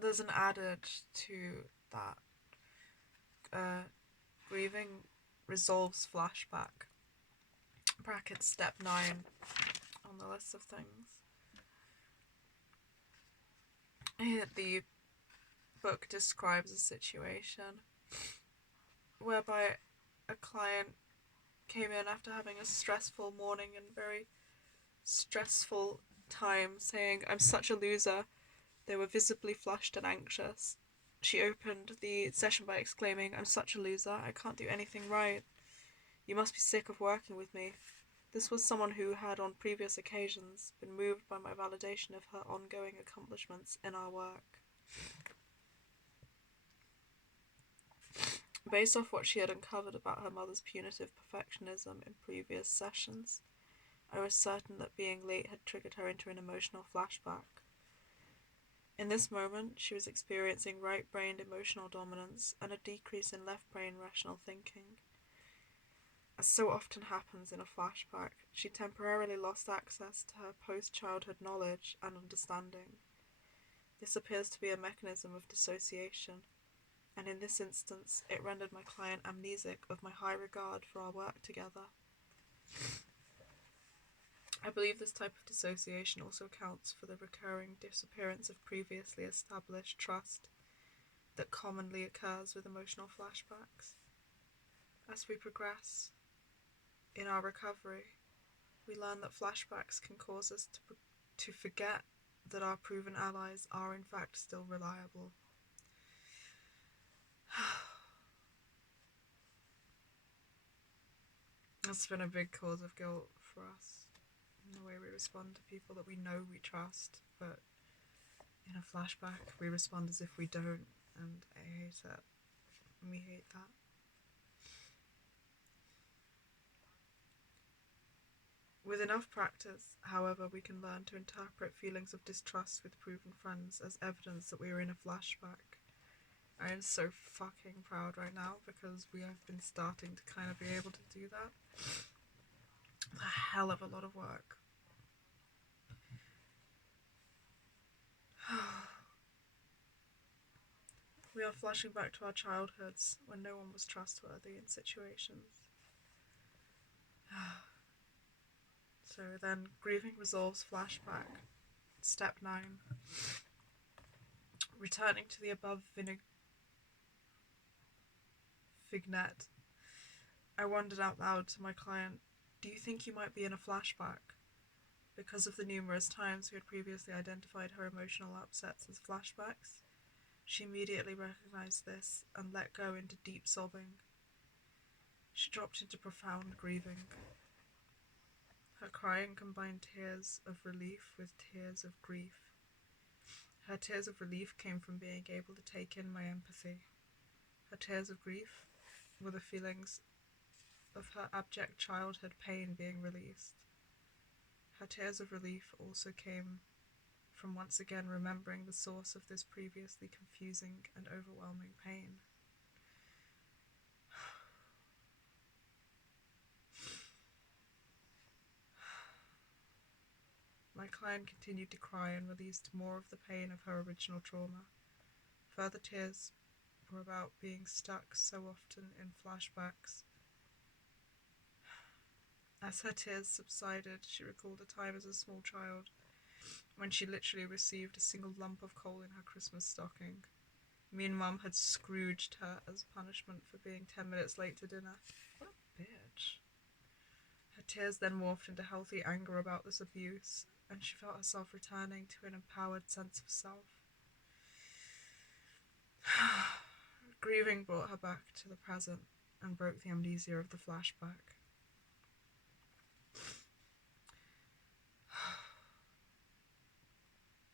there's an adage to that uh, grieving resolves flashback. Bracket step 9 on the list of things. Here, the book describes a situation whereby a client came in after having a stressful morning and very stressful time, saying, "I'm such a loser." They were visibly flushed and anxious. She opened the session by exclaiming, "I'm such a loser. I can't do anything right. You must be sick of working with me." This was someone who had on previous occasions been moved by my validation of her ongoing accomplishments in our work. Based off what she had uncovered about her mother's punitive perfectionism in previous sessions, I was certain that being late had triggered her into an emotional flashback. In this moment, she was experiencing right-brained emotional dominance and a decrease in left-brain rational thinking. As so often happens in a flashback, she temporarily lost access to her post-childhood knowledge and understanding. This appears to be a mechanism of dissociation, and in this instance, it rendered my client amnesic of my high regard for our work together. I believe this type of dissociation also accounts for the recurring disappearance of previously established trust that commonly occurs with emotional flashbacks. As we progress in our recovery, we learn that flashbacks can cause us to forget that our proven allies are in fact still reliable. That's been a big cause of guilt for us, in the way we respond to people that we know we trust, but in a flashback we respond as if we don't, and I hate it. And we hate that. With enough practice, however, we can learn to interpret feelings of distrust with proven friends as evidence that we are in a flashback. I am so fucking proud right now because we have been starting to kind of be able to do that. A hell of a lot of work. We are flashing back to our childhoods when no one was trustworthy in situations. So then, grieving resolves flashback. Step 9. Returning to the above vignette, I wondered out loud to my client, "Do you think you might be in a flashback?" Because of the numerous times we had previously identified her emotional upsets as flashbacks, she immediately recognized this and let go into deep sobbing. She dropped into profound grieving. Her crying combined tears of relief with tears of grief. Her tears of relief came from being able to take in my empathy. Her tears of grief were the feelings of her abject childhood pain being released. Her tears of relief also came from once again remembering the source of this previously confusing and overwhelming pain. My client continued to cry and released more of the pain of her original trauma. Further tears were about being stuck so often in flashbacks. As her tears subsided, she recalled a time as a small child when she literally received a single lump of coal in her Christmas stocking. Me and Mum had Scrooged her as punishment for being 10 minutes late to dinner. What a bitch. Her tears then morphed into healthy anger about this abuse, and she felt herself returning to an empowered sense of self. Grieving brought her back to the present and broke the amnesia of the flashback.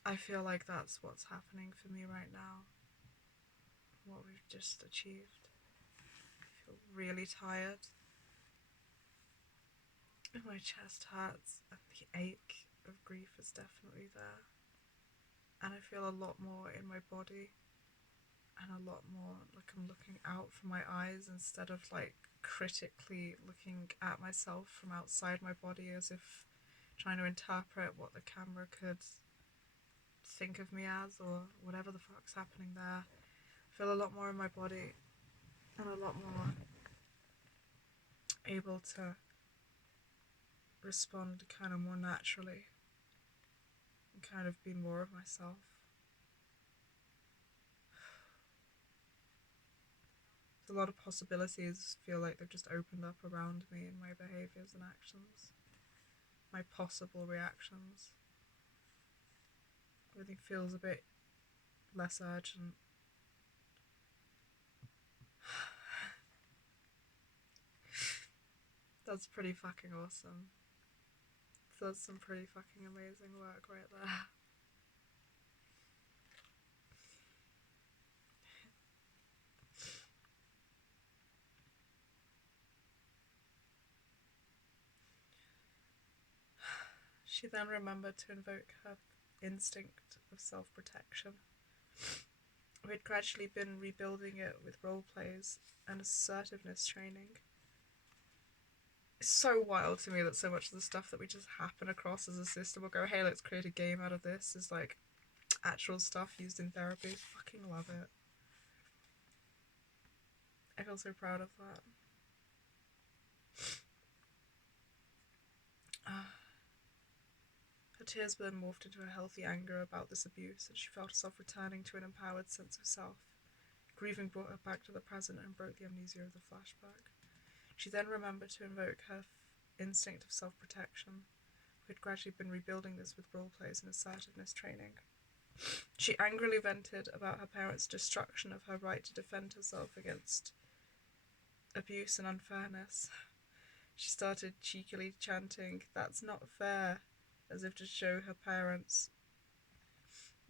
I feel like that's what's happening for me right now. What we've just achieved. I feel really tired. My chest hurts and the ache of grief is definitely there. And I feel a lot more in my body and a lot more like I'm looking out from my eyes instead of like critically looking at myself from outside my body as if trying to interpret what the camera could think of me as, or whatever the fuck's happening there. I feel a lot more in my body and a lot more able to respond kind of more naturally and kind of be more of myself. A lot of possibilities feel like they've just opened up around me in my behaviours and actions, my possible reactions. Everything feels a bit less urgent. That's pretty fucking awesome. That's some pretty fucking amazing work right there. She then remembered to invoke her instinct of self-protection. We had gradually been rebuilding it with role plays and assertiveness training. It's so wild to me that so much of the stuff that we just happen across as a system will go, hey, let's create a game out of this, is like actual stuff used in therapy. Fucking love it. I feel so proud of that. Her tears then morphed into a healthy anger about this abuse, and she felt herself returning to an empowered sense of self. Grieving brought her back to the present and broke the amnesia of the flashback. She then remembered to invoke her instinct of self-protection. We had gradually been rebuilding this with role plays and assertiveness training. She angrily vented about her parents' destruction of her right to defend herself against abuse and unfairness. She started cheekily chanting, "That's not fair," as if to show her parents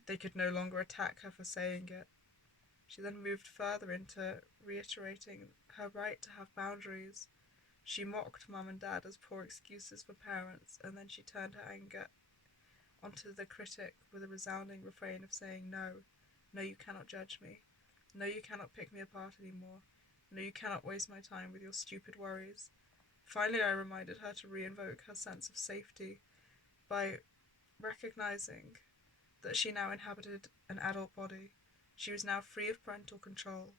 they could no longer attack her for saying it. She then moved further into reiterating her right to have boundaries. She mocked Mum and Dad as poor excuses for parents, and then she turned her anger onto the critic with a resounding refrain of saying, "No, no, you cannot judge me. No, you cannot pick me apart anymore. No, you cannot waste my time with your stupid worries." Finally, I reminded her to re-invoke her sense of safety by recognizing that she now inhabited an adult body. She was now free of parental control.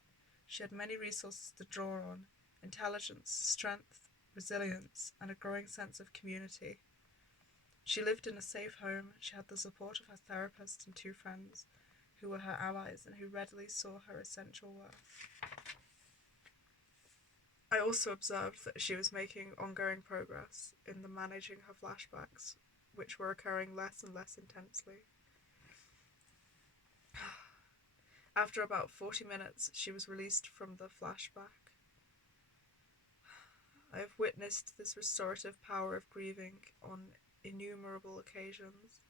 She had many resources to draw on: intelligence, strength, resilience, and a growing sense of community. She lived in a safe home. She had the support of her therapist and 2 friends who were her allies and who readily saw her essential worth. I also observed that she was making ongoing progress in the managing her flashbacks, which were occurring less and less intensely. After about 40 minutes, she was released from the flashback. I have witnessed this restorative power of grieving on innumerable occasions.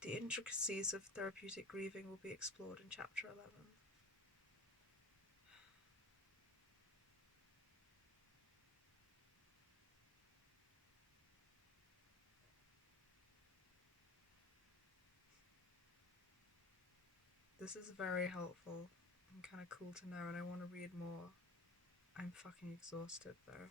The intricacies of therapeutic grieving will be explored in Chapter 11. This is very helpful and kind of cool to know, and I want to read more. I'm fucking exhausted though.